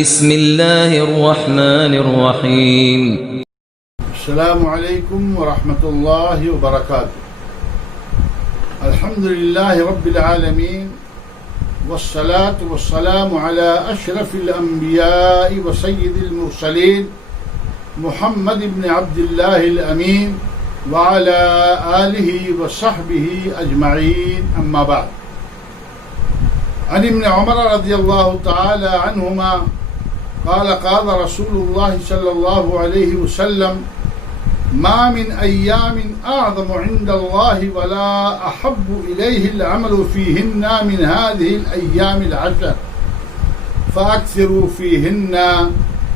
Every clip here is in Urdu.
بسم الله الرحمن الرحيم. السلام عليكم ورحمة الله وبركاته. الحمد لله رب العالمين والصلاة والسلام على أشرف الأنبياء وسيد المرسلين محمد بن عبد الله الأمين وعلى آله وصحبه أجمعين. أما بعد، عن ابن عمر رضي الله تعالى عنهما قال قال رسول الله صلى الله عليه وسلم: ما من أيام أعظم عند الله ولا أحب إليه العمل فيهن من هذه الأيام العشر فأكثروا فيهن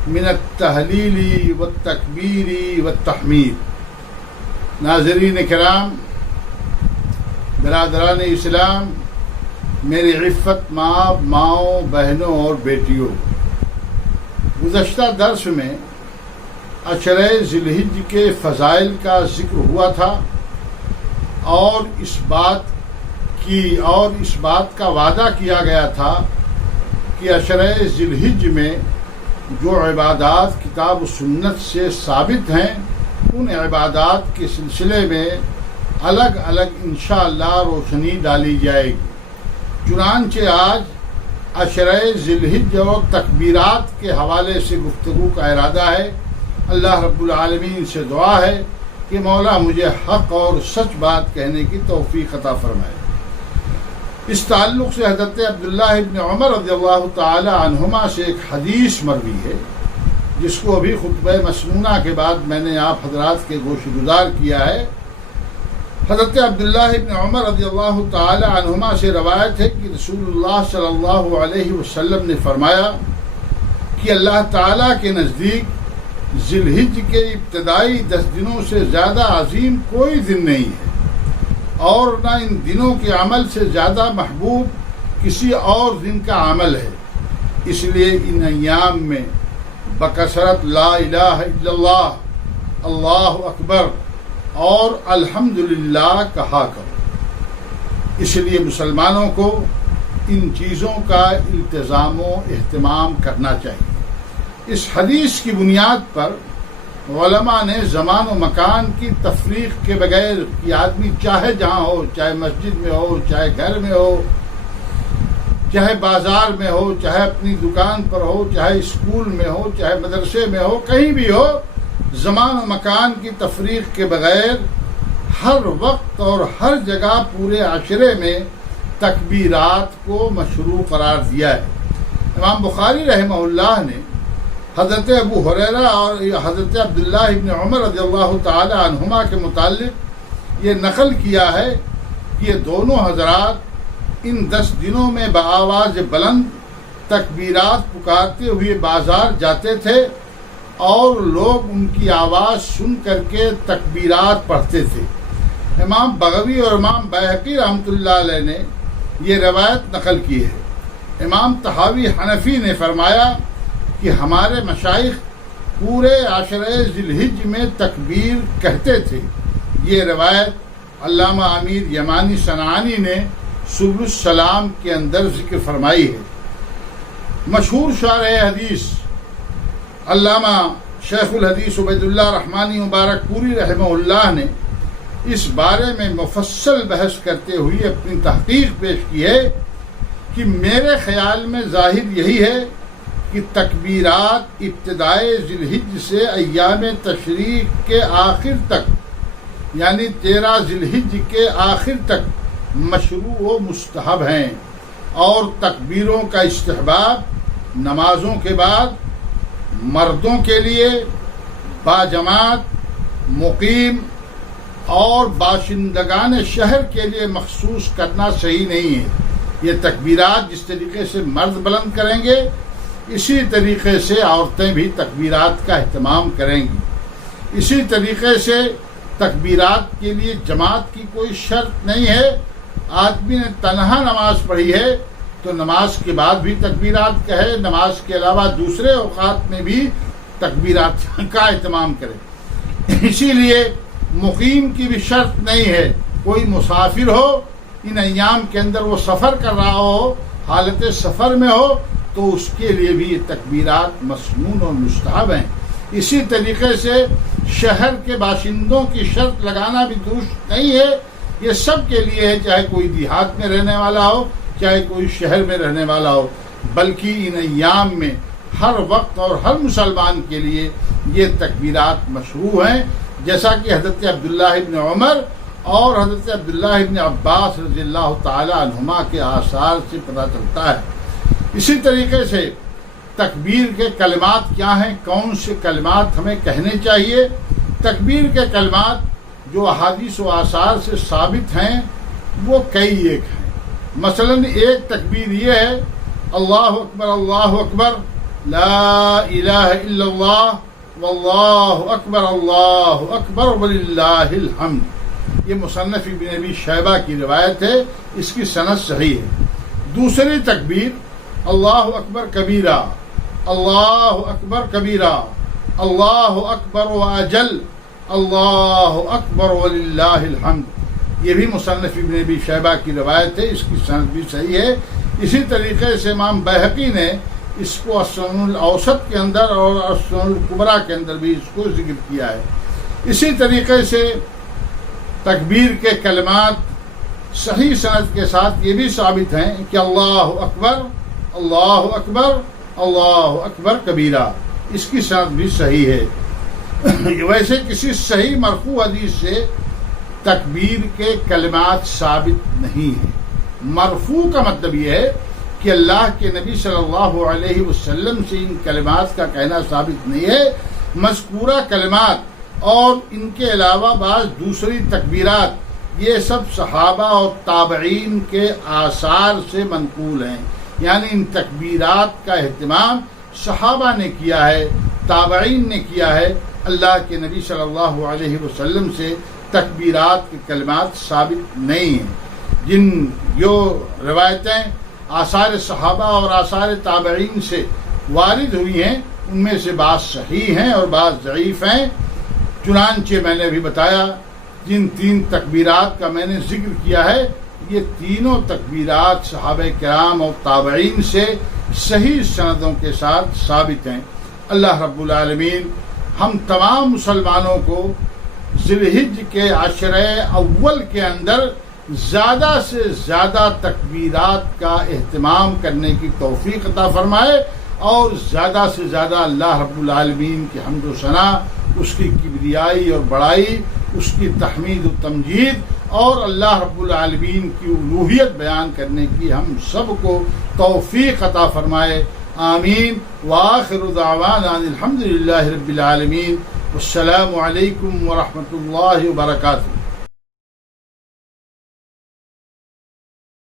من التهليل والتكبير والتحميد. ناظرین کرام، برادران اسلام، میری عفت ماؤں، بہنوں اور بیٹیوں، گزشتہ درس میں عشرہ ذی الحجہ کے فضائل کا ذکر ہوا تھا اور اس بات کا وعدہ کیا گیا تھا کہ عشرہ ذی الحجہ میں جو عبادات کتاب و سنت سے ثابت ہیں ان عبادات کے سلسلے میں الگ الگ انشاءاللہ روشنی ڈالی جائے گی. چنانچہ آج عشرہ ذی الحجہ اور تکبیرات کے حوالے سے گفتگو کا ارادہ ہے. اللہ رب العالمین سے دعا ہے کہ مولا مجھے حق اور سچ بات کہنے کی توفیق عطا فرمائے. اس تعلق سے حضرت عبداللہ ابن عمر رضی اللہ تعالی عنہما سے ایک حدیث مروی ہے جس کو ابھی خطبہ مسنونہ کے بعد میں نے آپ حضرات کے گوش گزار کیا ہے. حضرت عبداللہ ابن عمر رضی اللہ تعالی عنہما سے روایت ہے کہ رسول اللہ صلی اللہ علیہ وسلم نے فرمایا کہ اللہ تعالیٰ کے نزدیک ذی الحجہ کے ابتدائی 10 دنوں سے زیادہ عظیم کوئی دن نہیں ہے اور نہ ان دنوں کے عمل سے زیادہ محبوب کسی اور دن کا عمل ہے. اس لیے ان ایام میں بکثرت لا الہ الا اللہ، اللہ اکبر اور الحمدللہ کہا کرو. اس لیے مسلمانوں کو ان چیزوں کا التزام و اہتمام کرنا چاہیے. اس حدیث کی بنیاد پر علماء نے زمان و مکان کی تفریق کے بغیر کہ آدمی چاہے جہاں ہو، چاہے مسجد میں ہو، چاہے گھر میں ہو، چاہے بازار میں ہو، چاہے اپنی دکان پر ہو، چاہے اسکول میں ہو، چاہے مدرسے میں ہو، کہیں بھی ہو، زمان و مکان کی تفریق کے بغیر ہر وقت اور ہر جگہ پورے عشرے میں تکبیرات کو مشروع قرار دیا ہے. امام بخاری رحمہ اللہ نے حضرت ابو ہریرہ اور حضرت عبداللہ ابن عمر رضی اللہ تعالی عنہما کے متعلق یہ نقل کیا ہے کہ یہ دونوں حضرات ان 10 دنوں میں بآواز بلند تکبیرات پکارتے ہوئے بازار جاتے تھے اور لوگ ان کی آواز سن کر کے تکبیرات پڑھتے تھے. امام بغوی اور امام بیہقی رحمۃ اللہ علیہ نے یہ روایت نقل کی ہے. امام طحاوی حنفی نے فرمایا کہ ہمارے مشائخ پورے عشرہ ذی الحجہ میں تکبیر کہتے تھے. یہ روایت علامہ امیر یمانی صنعانی نے سبل السلام کے اندر ذکر فرمائی ہے. مشہور شارح حدیث علامہ شیخ الحدیث عبید اللہ رحمانی مبارک پوری رحمہ اللہ نے اس بارے میں مفصل بحث کرتے ہوئے اپنی تحقیق پیش کی ہے کہ میرے خیال میں ظاہر یہی ہے کہ تکبیرات ابتدائے ذی الحجہ سے ایام تشریق کے آخر تک یعنی 13 ذی الحجہ کے آخر تک مشروع و مستحب ہیں اور تکبیروں کا استحباب نمازوں کے بعد مردوں کے لیے باجماعت، مقیم اور باشندگان شہر کے لیے مخصوص کرنا صحیح نہیں ہے. یہ تکبیرات جس طریقے سے مرد بلند کریں گے اسی طریقے سے عورتیں بھی تکبیرات کا اہتمام کریں گی. اسی طریقے سے تکبیرات کے لیے جماعت کی کوئی شرط نہیں ہے. آدمی نے تنہا نماز پڑھی ہے تو نماز کے بعد بھی تکبیرات کہے، نماز کے علاوہ دوسرے اوقات میں بھی تکبیرات کا اہتمام کرے. اسی لیے مقیم کی بھی شرط نہیں ہے. کوئی مسافر ہو ان ایام کے اندر وہ سفر کر رہا ہو، حالت سفر میں ہو تو اس کے لیے بھی یہ تکبیرات مسنون اور مستحب ہیں۔ اسی طریقے سے شہر کے باشندوں کی شرط لگانا بھی درست نہیں ہے، یہ سب کے لیے ہے، چاہے کوئی دیہات میں رہنے والا ہو چاہے کوئی شہر میں رہنے والا ہو، بلکہ ان ایام میں ہر وقت اور ہر مسلمان کے لیے یہ تکبیرات مشروع ہیں، جیسا کہ حضرت عبداللہ ابن عمر اور حضرت عبداللہ ابن عباس رضی اللہ تعالی عنہما کے آثار سے پتہ چلتا ہے۔ اسی طریقے سے تکبیر کے کلمات کیا ہیں، کون سے کلمات ہمیں کہنے چاہیے؟ تکبیر کے کلمات جو احادیث و آثار سے ثابت ہیں وہ کئی ایک ہیں۔ مثلا ایک تکبیر یہ ہے اللہ اکبر لا الہ الا اللہ واللہ اکبر وللہ الحمد، یہ مصنف ابن ابی شیبہ کی روایت ہے، اس کی سند صحیح ہے۔ دوسری تکبیر اللہ اکبر کبیرہ، اللہ اکبر کبیرہ، اللہ اکبر واجل، اللہ اکبر وللہ الحمد، یہ بھی مصنف ابن ابی شیبہ کی روایت ہے، اس کی سند بھی صحیح ہے۔ اسی طریقے سے امام بیہقی نے اس کو السنن الاوسط کے اندر اور السنن الکبریٰ کے اندر بھی اس کو ذکر کیا ہے۔ اسی طریقے سے تکبیر کے کلمات صحیح سند کے ساتھ یہ بھی ثابت ہیں کہ اللہ اکبر اللہ اکبر اللہ اکبر کبیرہ، اس کی سند بھی صحیح ہے۔ ویسے کسی صحیح مرفوع حدیث سے تکبیر کے کلمات ثابت نہیں ہیں۔ مرفوع کا مطلب یہ ہے کہ اللہ کے نبی صلی اللہ علیہ وسلم سے ان کلمات کا کہنا ثابت نہیں ہے۔ مذکورہ کلمات اور ان کے علاوہ بعض دوسری تکبیرات یہ سب صحابہ اور تابعین کے آثار سے منقول ہیں، یعنی ان تکبیرات کا اہتمام صحابہ نے کیا ہے، تابعین نے کیا ہے۔ اللہ کے نبی صلی اللہ علیہ وسلم سے تکبیرات کے کلمات ثابت نہیں ہیں۔ جو روایتیں آثار صحابہ اور آثار تابعین سے وارد ہوئی ہیں ان میں سے بعض صحیح ہیں اور بعض ضعیف ہیں۔ چنانچہ میں نے ابھی بتایا جن تین تکبیرات کا میں نے ذکر کیا ہے یہ تینوں تکبیرات صحابہ کرام اور تابعین سے صحیح سندوں کے ساتھ ثابت ہیں۔ اللہ رب العالمین ہم تمام مسلمانوں کو ذی الحجہ کے عشرہ اول کے اندر زیادہ سے زیادہ تکبیرات کا اہتمام کرنے کی توفیق عطا فرمائے اور زیادہ سے زیادہ اللہ رب العالمین کی حمد و ثنا، اس کی کبریائی اور بڑائی، اس کی تحمید و تمجید اور اللہ رب العالمین کی الوہیت بیان کرنے کی ہم سب کو توفیق عطا فرمائے۔ آمین۔ وآخر دعوانا الحمد للہ رب العالمین۔ والسلام علیکم ورحمۃ اللہ وبرکاتہ۔